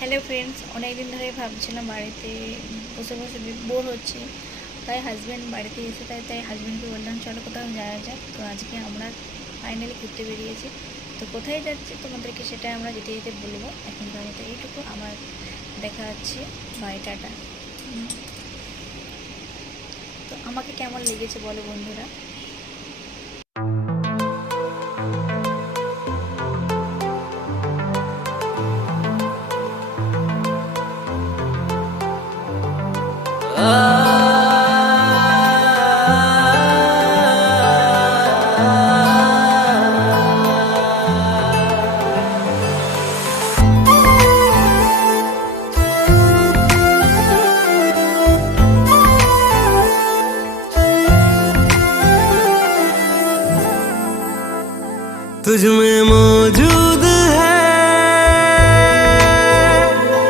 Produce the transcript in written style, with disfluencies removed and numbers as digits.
Hello friends, অনেক দিন ধরে ভাবছিলাম বাড়িতে বসে বসে বোর হচ্ছি। তাই হাজব্যান্ড বাড়িতে এসে তাই হাজব্যান্ডকে বললাম চলো কোথাও যাওয়া যাক। তো আজকে আমরা ফাইনালি ঘুরতে বেরিয়েছি। তো কোথায় যাচ্ছি তোমাদেরকে সেটা আমরা যেতে যেতে বলবো। এখনকার মতো এইটুকু আমার দেখা যাচ্ছে। Bye, tata. তো আমাকে কেমন লেগেছে বলো বন্ধুরা। तुझ में